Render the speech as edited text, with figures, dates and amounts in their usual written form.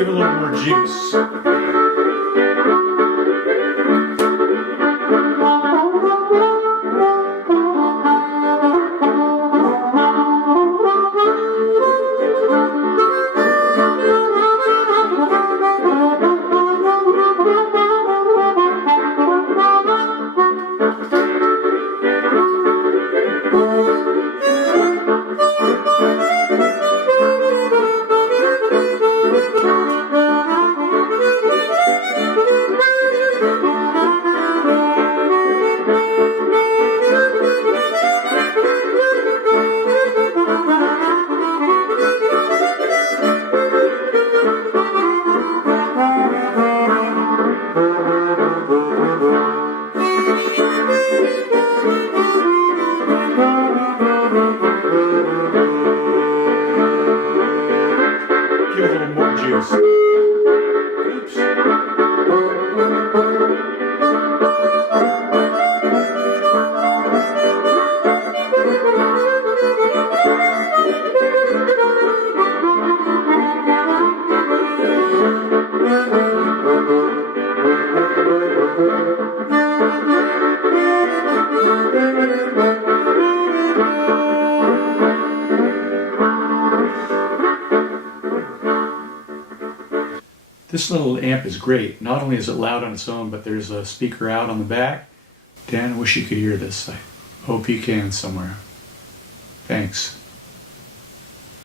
Give it a little more juice. Give it a little more juice. Oops. This little amp is great. Not only is it loud on its own, but there's a speaker out on the back. Dan, I wish you could hear this. I hope you can somewhere. Thanks.